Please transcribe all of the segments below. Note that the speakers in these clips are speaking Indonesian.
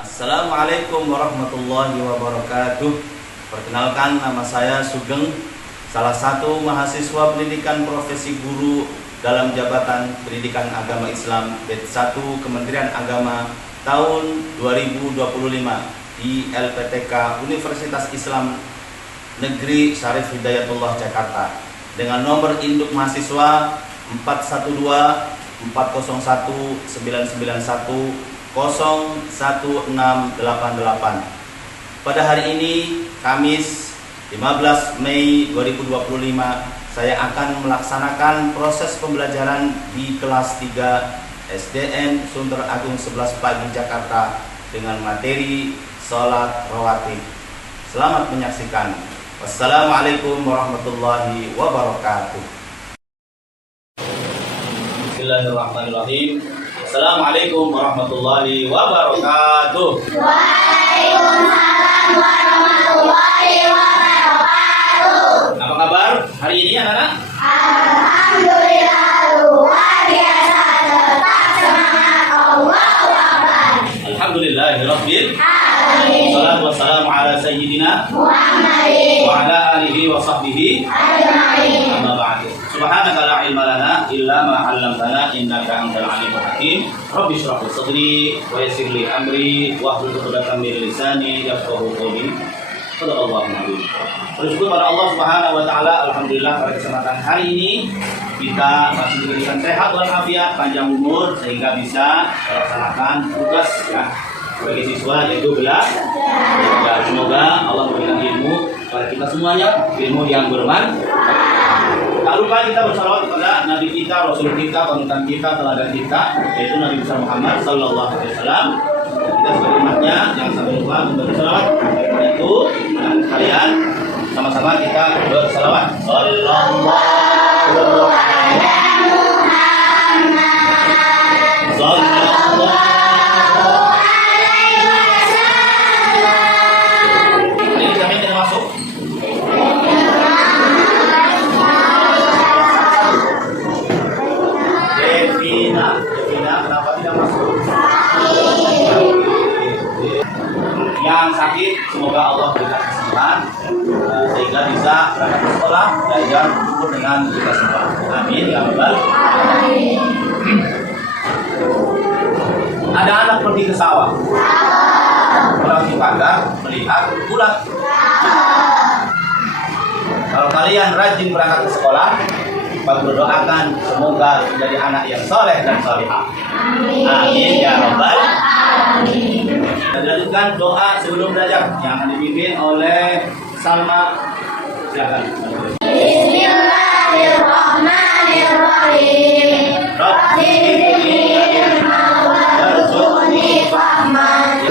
Assalamualaikum warahmatullahi wabarakatuh. Perkenalkan, nama saya Sugeng, salah satu mahasiswa pendidikan profesi guru dalam Jabatan Pendidikan Agama Islam Batch 1 Kementerian Agama tahun 2025 di LPTK Universitas Islam Negeri Syarif Hidayatullah Jakarta dengan nomor induk mahasiswa 412 401 991 01688. Pada hari ini, Kamis 15 Mei 2025, saya akan melaksanakan proses pembelajaran di kelas 3 SDN Sunter Agung 11 Pagi Jakarta dengan materi sholat rawatib. Selamat menyaksikan. Wassalamualaikum warahmatullahi wabarakatuh. Bismillahirrahmanirrahim. Assalamualaikum warahmatullahi wabarakatuh. Waalaikumsalam warahmatullahi wabarakatuh. Apa kabar hari ini anak-anak? Alhamdulillah luar biasa, tetap semangat. Allahu Akbar. Alhamdulillahirabbil Alamin. Salatu wassalamu ala sayyidina Muhammadin wa ala alihi wa sahbihi ajma'in. amma ba'du. Subhanaka la ilma lana illa ma 'allamtana innaka antal alimul hakim. Rabbi shrah li sadri wa yassir li amri wa hlul 'uqdatam min lisani yafqahu qawli. Shadaqallahu adzim. Bersyukur pada Allah Subhanahu wa taala, alhamdulillah pada kesempatan hari ini kita masih diberikan sehat walafiat, panjang umur sehingga bisa melaksanakan tugas ya bagi siswa yaitu belajar. Ya, semoga Allah memberikan ilmu kepada kita semuanya, ilmu yang bermanfaat. Tak lupa kita bersalawat kepada Nabi kita, Rasul kita, panutan kita, teladan kita, yaitu Nabi besar Muhammad Sallallahu Alaihi Wasallam. Dan kita sebagai umatnya jangan sampai lupa untuk bersalawat. Itu kalian sama-sama kita bersalawat. Sallallahu Alaihi Wasallam. Yang sakit semoga Allah berikan kesembuhan sehingga bisa berangkat ke sekolah belajar syukur dengan kita semua. Amin ya rabbal alamin. Ada anak pergi ke sawah, pulang di pagar melihat ulat. Kalau kalian rajin berangkat ke sekolah, Pak berdoakan semoga menjadi anak yang soleh dan solehah. Amin ya rabbal alamin. Kita lanjutkan doa sebelum belajar yang akan dipimpin oleh Salma. Silakan. Bismillahirrahmanirrahim. Rabbi ilma warzuqni fahman.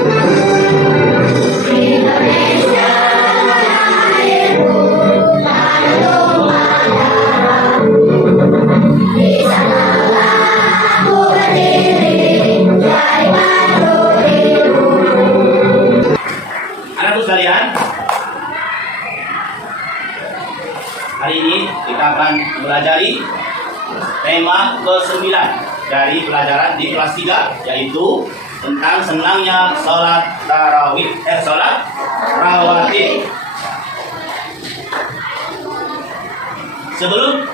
Indonesia lahirku, lalu di sanalah aku berdiri, jadi batu biru. Anak-anak sekalian, hari ini kita akan mempelajari tema ke-9 dari pelajaran di kelas 3, yaitu tentang senangnya sholat rawatib. Sebelum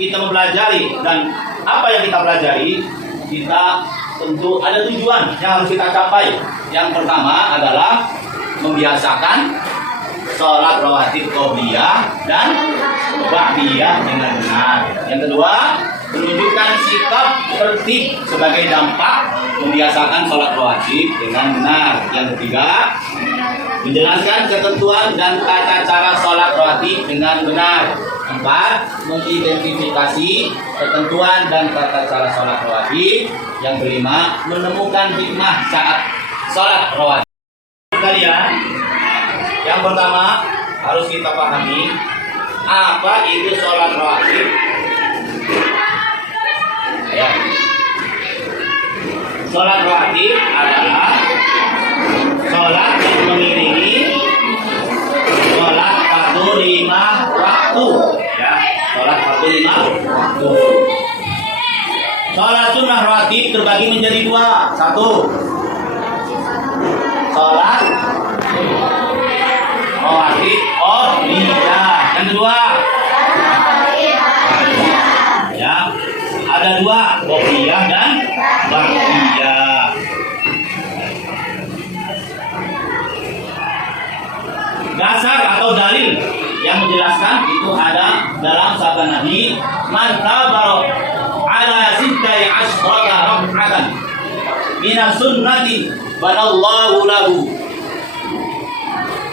kita mempelajari dan apa yang kita pelajari, kita tentu ada tujuan yang harus kita capai. Yang pertama adalah membiasakan sholat rawatib qobliyah dan ba'diyah dengan benar. Yang kedua, menunjukkan sikap tertib sebagai dampak membiasakan sholat rawatib dengan benar. Yang ketiga, menjelaskan ketentuan dan tata cara sholat rawatib dengan benar. Empat, mengidentifikasi ketentuan dan tata cara sholat rawatib. Yang kelima, menemukan hikmah saat sholat rawatib. Kalian, yang pertama harus kita pahami apa itu sholat rawatib. Ya. Sholat rawatib adalah sholat yang mengiringi sholat fardu 5 waktu. Ya, sholat fardu 5 waktu. Sholat sunnah rawatib terbagi menjadi dua. Satu, sholat rawatib qabliyah. Yang kedua, ya, ada dua, qabliyah dan ba'diyah. Dasar atau dalil yang menjelaskan itu ada dalam sabda Nabi, man tabara ala sittai asyrata rak'atan minas sunnati banallahu lahu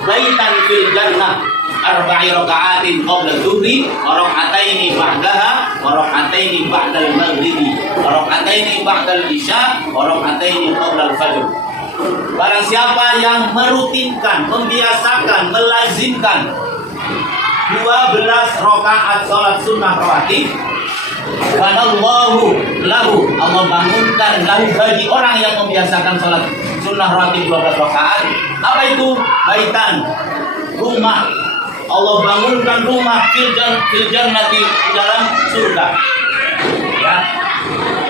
baitan fil jannah arba'i raka'atin qabla dhuhri wa rak'ataini ba'daha wa rak'ataini ba'dal maghribi wa rak'ataini ba'dal isya wa rak'ataini qabla al-fajr. Barang siapa yang merutinkan, membiasakan, melazimkan 12 rakaat salat sunnah rawatib, banallahu lahu, Allah bangunkan lahu bagi orang yang membiasakan salat sunnah rawatib 12 rakaat. Apa itu? Baitan, rumah. Allah bangunkan rumah fil jannati, di dalam surga. Ya.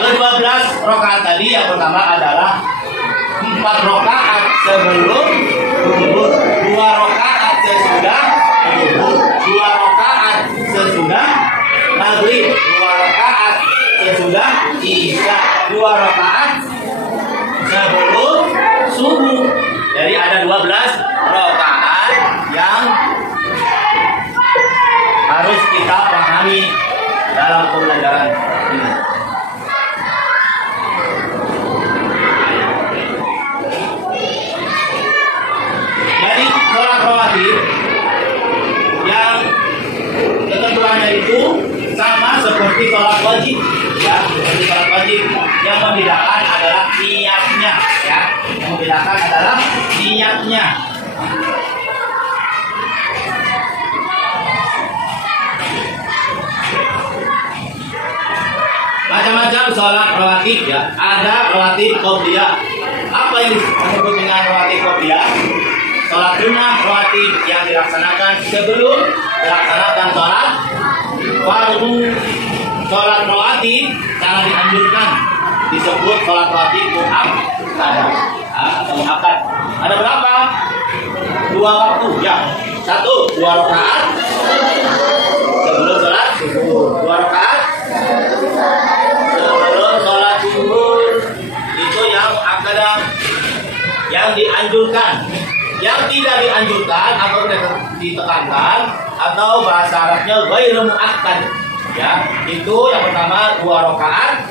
Ke-12 rakaat tadi yang pertama adalah 4 rakaat sebelum zuhur, 2 rakaat sesudah zuhur, 2 rakaat sesudah maghrib, 2 rakaat sesudah isya, 2 rakaat sebelum subuh. Jadi ada 12 rakaat yang harus kita pahami dalam pembelajaran ini. Jadi sholat rawatib yang ketentuannya itu sama seperti sholat wajib, ya, seperti sholat wajib. Yang membedakan adalah niatnya, ya. Yang membedakan adalah niatnya. Macam-macam sholat rawatib, ya. Ada rawatib qabliyah. Apa yang disebut dengan rawatib qabliyah? Sholat sunnah rawatib yang dilaksanakan sebelum dilaksanakan sholat fardu. Sholat rawatib sangat dianjurkan disebut sholat rawatib muakkad atau muakkad. Ada berapa? 2 waktu, ya. 1, 2 rakaat sebelum sholat subuh, 2 rakaat sebelum sholat subuh. Itu yang muakkad, yang dianjurkan. Yang tidak dianjurkan atau ditekankan atau bahasa Arabnya ghairu muakkad, ya, itu yang pertama 2 rakaat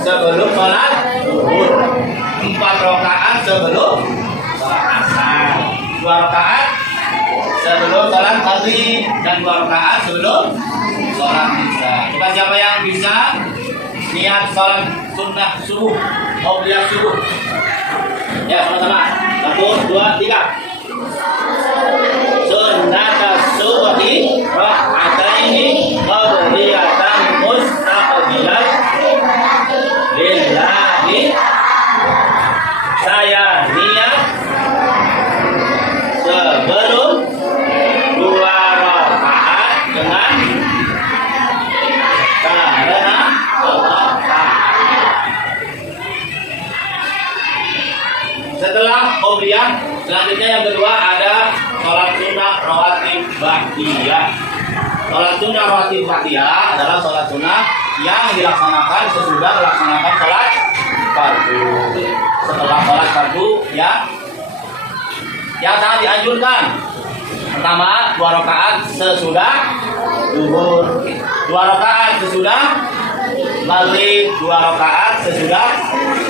sebelum sholat zuhur, 4 rakaat sebelum sholat asar, 2 rakaat sebelum sholat maghrib, dan 2 rakaat sebelum sholat isya. Coba siapa yang bisa niat sholat sunnah subuh, qabliyah subuh? Ya, sama-sama. 1, 2, 3. Sunnata subuhi rak'ataini qabliyatan mustaqbilan lillahi. Saya niat sebelum 2 rakaat dengan karena Allah. Setelah qabliyah, selanjutnya yang kedua ada sholat sunnah rawatib ba'diyah. Sholat sunnah rawatib ba'diyah adalah sholat sunnah yang dilaksanakan sesudah melaksanakan sholat fardu. Setelah sholat fardu, ya, yang sangat dianjurkan. Pertama, 2 rakaat sesudah zuhur, 2 rakaat sesudah maghrib, 2 rakaat sesudah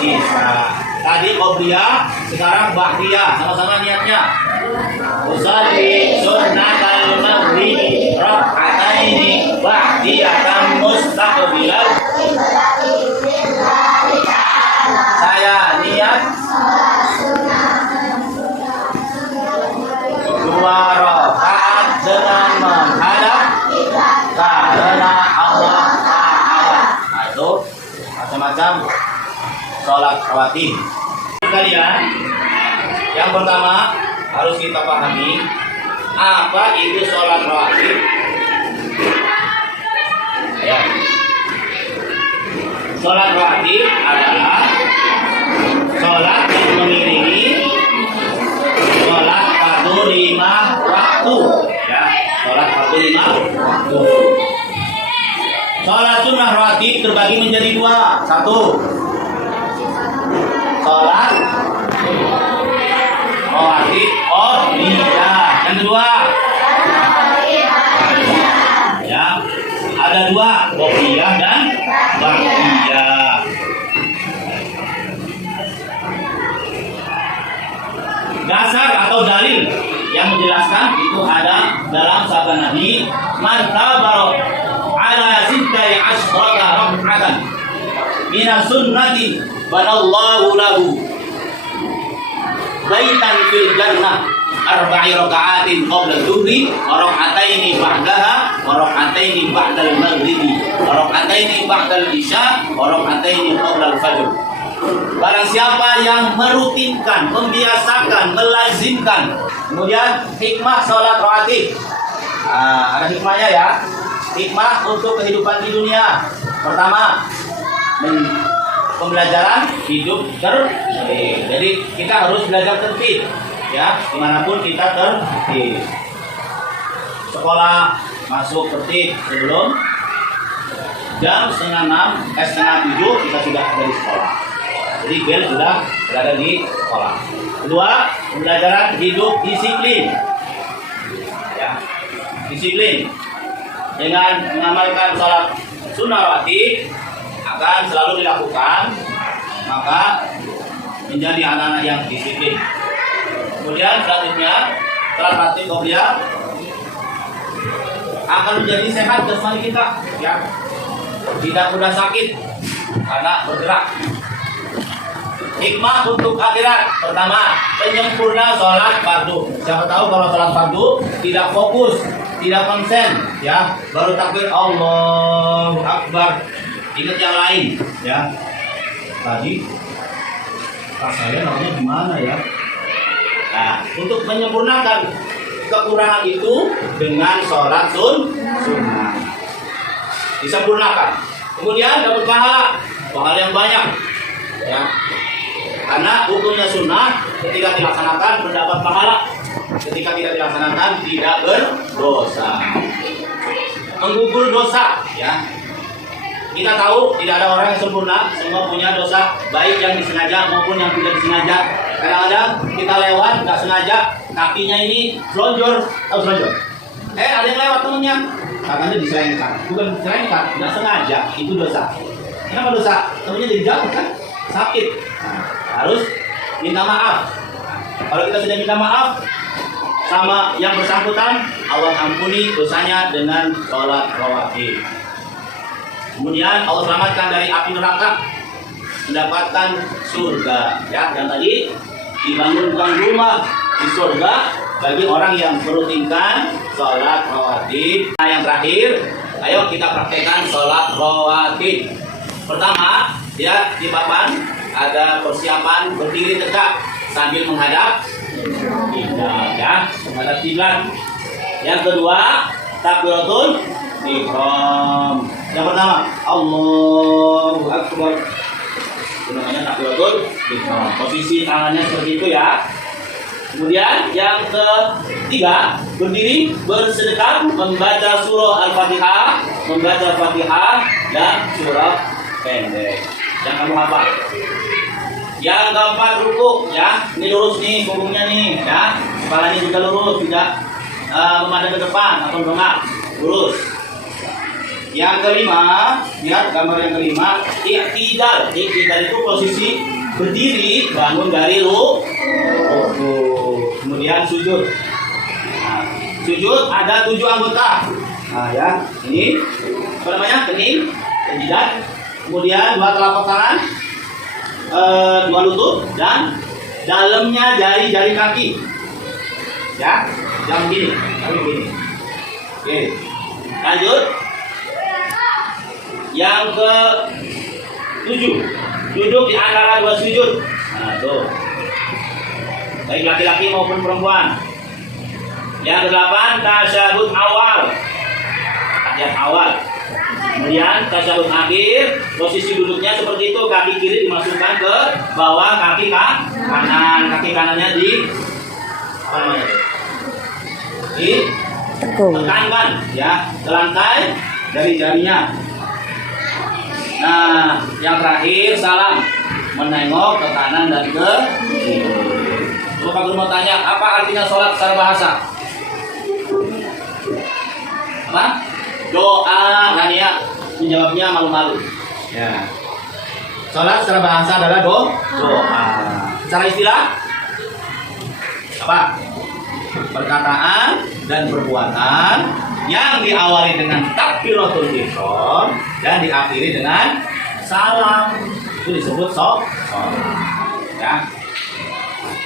isya. Tadi qabliyah, sekarang ba'diyah. Sama-sama niatnya. Usalli sunnatal maghrib rak'ataini ba'diyatan mustaqbilan. Saya niat 2 rakaat dengan menghadap karena Allah Ta'ala. Itu macam-macam sholat rawatib. Kalian, yang pertama harus kita pahami apa itu sholat rawatib. Ya. Sholat rawatib adalah sholat yang mengiringi Sholat fardu 5 waktu. Sholat sunnah rawatib terbagi menjadi 2. 1. Sholat rawatib qabliyah. Yang kedua, ya, ada 2, qabliyah dan ba'diyah. Dasar atau dalil yang menjelaskan itu ada dalam sabda Nabi, man tabara ala sintai asyrata rak'atan minas sunnati banallahu lahu baitan fil jannah arba'i raka'atin qabla dhuhri wa raka'ataini ba'daha wa raka'ataini ba'dal maghribi wa raka'ataini ba'dal isya wa raka'ataini qabla al-fajr. Barang siapa yang merutinkan, membiasakan, melazimkan. Kemudian hikmah sholat rawatib. Ada hikmahnya ya. Hikmah untuk kehidupan di dunia. Pertama, pembelajaran hidup tertib. Jadi kita harus belajar tertib, ya, dimanapun kita tertib. Sekolah masuk tertib sebelum jam 6:30 kita sudah ada di sekolah. Jadi bel sudah berada di sekolah. Kedua, pembelajaran hidup disiplin. Ya, disiplin dengan mengamalkan sholat sunnah rawatib akan selalu dilakukan, maka menjadi anak-anak yang disiplin. Kemudian selanjutnya, sholat rawatib qabliyah akan menjadi sehat jasmani kita, ya, tidak mudah sakit karena bergerak. Hikmah untuk akhirat. Pertama, penyempurna sholat fardu. Siapa tahu kalau sholat fardu tidak fokus, tidak konsen, ya, baru takbir Allahu Akbar, ingat yang lain, ya. Tadi saya namanya gimana ya? Nah, untuk menyempurnakan kekurangan itu dengan sholat sunnah disempurnakan. Kemudian dapat pahala yang banyak, ya. Karena hukumnya sunnah, ketika dilaksanakan mendapat pahala, ketika tidak dilaksanakan tidak berdosa. Mengukur dosa, ya. Kita tahu tidak ada orang yang sempurna, semua punya dosa, baik yang disengaja maupun yang tidak disengaja. Kadang-kadang kita lewat nggak sengaja, kakinya ini selonjor, tahu selonjor? Ada yang lewat temennya, katanya diselengkat, bukan diselengkat, nggak sengaja, itu dosa. Kenapa dosa? Temennya jadi jatuh kan, sakit. Nah, harus minta maaf. Kalau kita sudah minta maaf sama yang bersangkutan, Allah ampuni dosanya dengan sholat rawatib. Kemudian Allah selamatkan dari api neraka, mendapatkan surga, ya. Dan tadi dibangunkan rumah di surga bagi orang yang merutinkan sholat rawatib. Nah, yang terakhir, ayo kita praktekkan sholat rawatib. Pertama, ya, di papan ada persiapan berdiri tegak sambil menghadap kiblat, ya, menghadap kiblat. Yang kedua, takbiratul ihram. Yang pertama, Allahu Akbar. Itu namanya takbiratul ihram. Posisi tangannya seperti itu, ya. Kemudian yang ketiga, berdiri bersedekap membaca surah Al-Fatihah, membaca Fatihah dan surah pendek. Yang kamu hafal. Yang keempat, ruku, ya. Ini lurus nih punggungnya nih, ya. Kepalanya juga lurus, tidak memadai ke depan atau bengak, lurus. Yang kelima, lihat gambar yang kelima, i'tidal. I'tidal itu posisi berdiri bangun dari ruku. Kemudian sujud. Nah, sujud ada 7 anggota. Nah, ya, ini apa namanya? Kening, jidat. Kemudian 2 telapak tangan, 2 lutut, dan dalamnya jari-jari kaki, ya, jangan gini, tapi gini. Oke, lanjut. Yang ke-7, duduk di antara 2 sujud. Nah, tuh, baik laki-laki maupun perempuan. Yang ke-8, tasyahud awal, tahiyat awal. Kemudian tasyahud akhir, posisi duduknya seperti itu, kaki kiri dimasukkan ke bawah kaki kanan, kaki kanannya di tekankan ya ke lantai dari jarinya. Nah, yang terakhir salam, menengok ke kanan dan ke kiri. Coba Pak Guru mau tanya, apa artinya sholat secara bahasa? Apa? Doa, kan ya? Menjawabnya malu-malu. Ya. Sholat secara bahasa adalah doa. Secara istilah apa? Perkataan dan perbuatan yang diawali dengan takbiratul ihram dan diakhiri dengan salam, itu disebut sholat. Ya,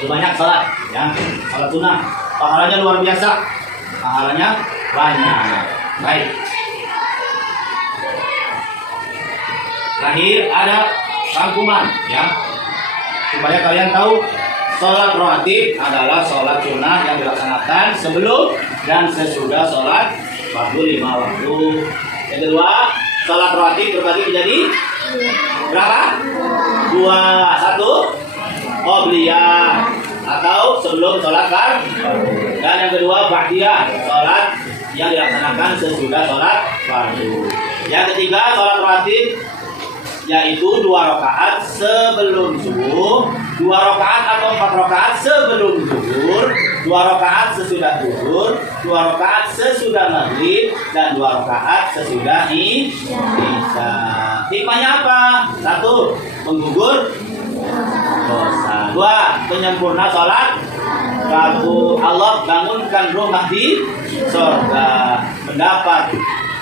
banyak sholat, ya, sholat sunnah, pahalanya luar biasa, pahalanya banyak. Baik. Terakhir ada rangkuman, ya, supaya kalian tahu. Sholat rawatib adalah sholat sunnah yang dilaksanakan sebelum dan sesudah sholat fardu 5 waktu. Yang kedua, sholat rawatib terbagi menjadi berapa? 2. 1 qobliyah atau sebelum sholat fardu. Dan yang kedua ba'diyah, sholat yang dilaksanakan sesudah sholat fardu. Yang ketiga, sholat rawatib yaitu 2 rakaat sebelum subuh, 2 rakaat atau 4 rakaat sebelum zuhur, 2 rakaat sesudah zuhur, 2 rakaat sesudah maghrib, dan 2 rakaat sesudah isya. Hikmahnya apa? 1. Menggugur dosa. 2. Penyempurna sholat fardu. Allah bangunkan rumah di surga, mendapat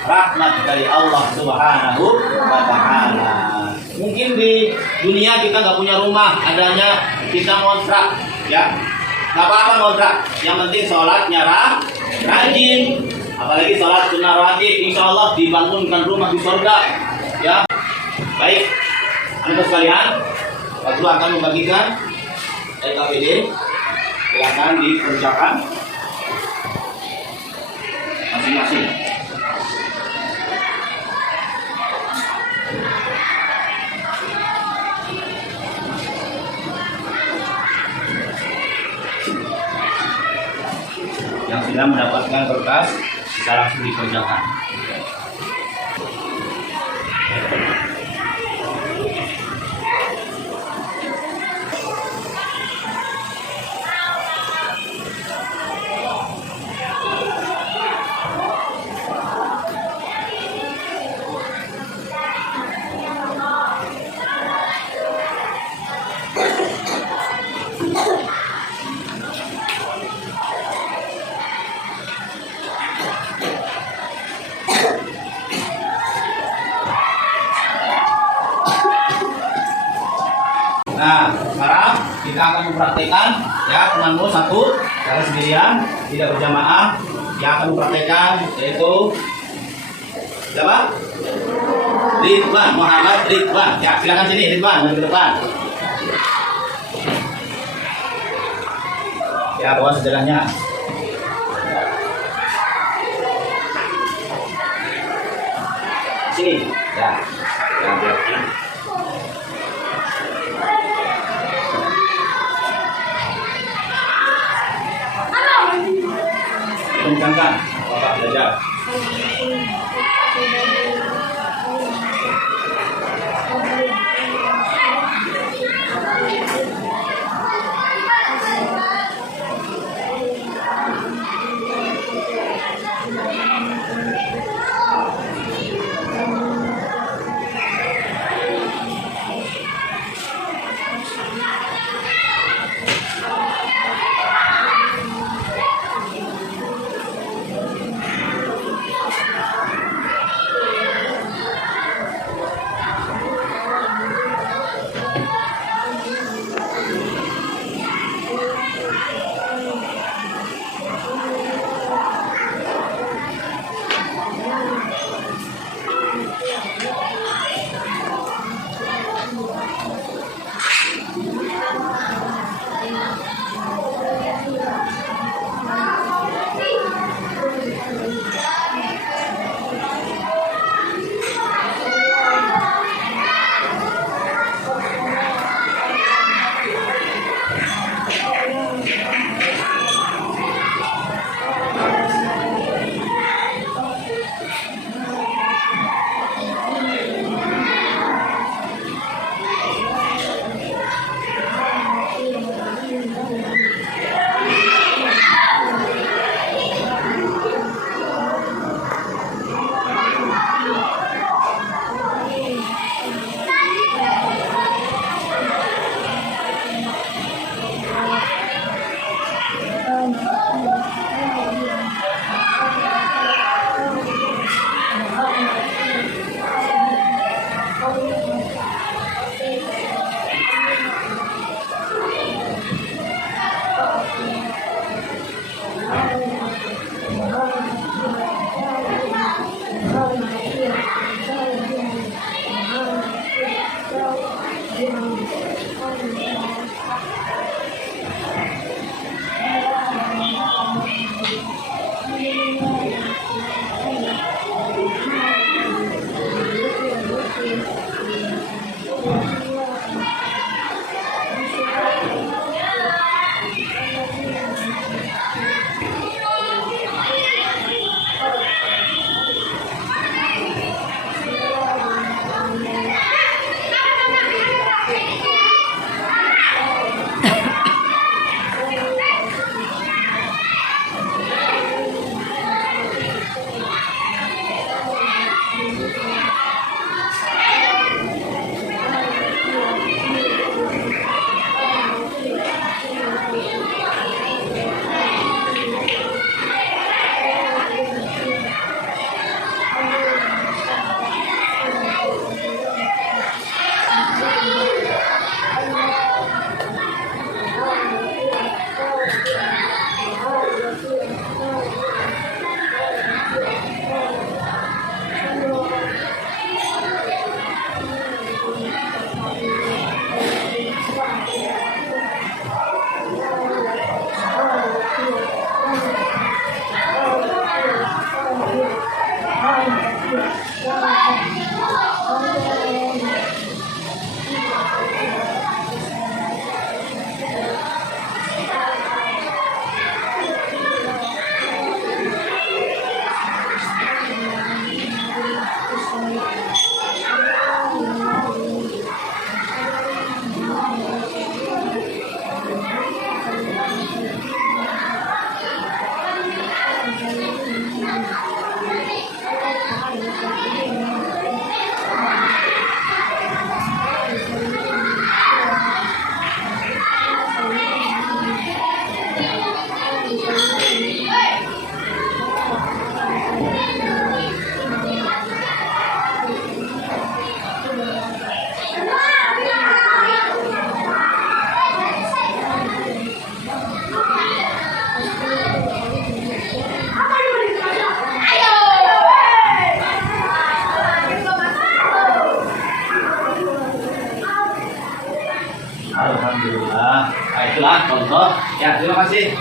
rahmat dari Allah Subhanahu wa Ta'ala. Mungkin di dunia kita nggak punya rumah, adanya kita ngontrak, ya. Nggak apa-apa ngontrak. Yang penting sholatnya rajin. Apalagi sholat sunnah rawatib, insya Allah dibangunkan rumah di surga, ya. Baik, anak sekalian, waktu akan membagikan LKPD, silakan dikerjakan masing-masing. Yang sudah mendapatkan berkas bisa langsung dikerjakan. Nah, sekarang kita akan mempraktekkan, ya, temanmu satu, jangan sendirian, tidak berjamaah. Yang akan mempraktekkan yaitu siapa? Ridwan, Muhammad Ridwan. Ya, silakan sini Ridwan, ke depan. Ya, bawa sejarahnya. Sini, ya. Kencangkan, Bapak belajar.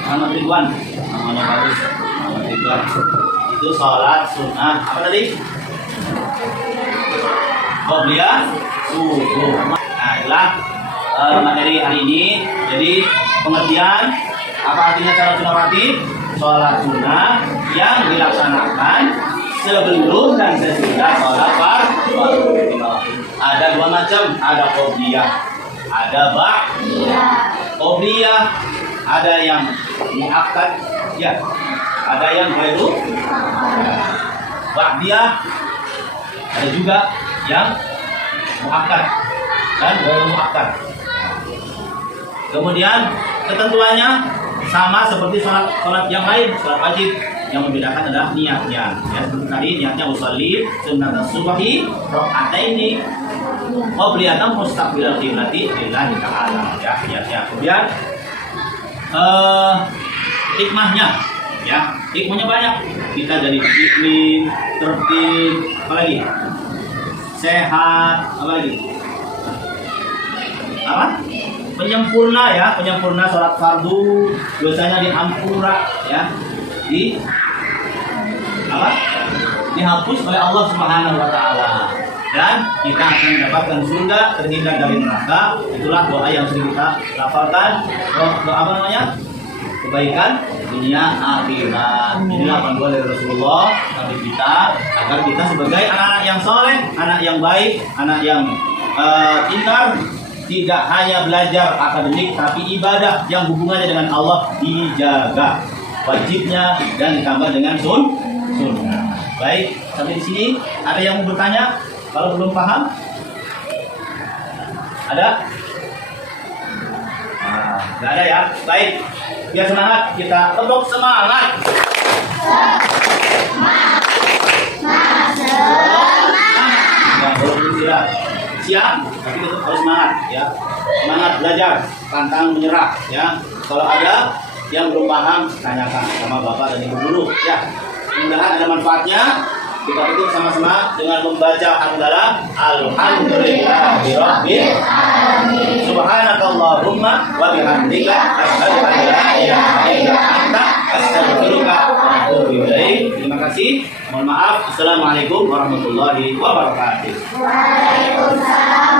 Muhammad Ridwan. Namanya bagus. Muhammad Ridwan. Itu sholat sunnah. Apa tadi? Qobliyah subuh. Nah, itulah materi hari ini. Jadi pengertian apa artinya sholat sunnah rawatib? Sholat sunnah yang dilaksanakan sebelum dan sesudah sholat fardu. Ada dua macam, ada qobliyah, ada ba'diyah. Qobliyah ada yang muakkad, ya, ada yang ghairu. Ba'diyah ada juga yang muakkad dan ghairu muakkad. Kemudian ketentuannya sama seperti sholat yang lain, sholat wajib. Yang membedakan adalah niatnya. Ya, seperti tadi niatnya usolli sunnat subuhi rakaataini qobliyatan mustaqbilal qiblati lillahi ta'ala. Ya, niatnya. Kemudian hikmahnya, ya, hikmahnya banyak. Kita jadi disiplin, tertib, apalagi sehat, apalagi apa? Penyempurna, ya, penyempurna sholat fardu, dosanya diampura, ya, dihapus oleh Allah Subhanahu wa taala, dan kita akan mendapatkan surga, terhindar dari neraka. Itulah doa yang sering kita lafalkan. Doa apa namanya? Kebaikan dunia akhirat. Inilah panduan dari Rasulullah bagi kita agar kita sebagai anak-anak yang soleh, anak yang baik, anak yang pintar, tidak hanya belajar akademik tapi ibadah yang hubungannya dengan Allah dijaga, wajibnya dan ditambah dengan sunnah. Baik, sampai di sini ada yang mau bertanya? Kalau belum paham, ada? Nggak ada ya? Baik, biar semangat kita tepuk semangat. Ya, belum istirahat. Siap, tapi tetap harus semangat, ya. Semangat belajar, pantang menyerah, ya. Kalau ada yang belum paham, tanyakan sama bapak dan ibu guru, ya. Mudah-mudahan ada manfaatnya. Kita tutup sama-sama dengan membaca hamdalah alhamdulillahirabbil alamin. Subhanakallahumma wa bihamdika asyhadu an la ilaha illa anta astaghfiruka wa atubu ilaik. Terima kasih. Mohon maaf. Assalamualaikum warahmatullahi wabarakatuh. Waalaikumsalam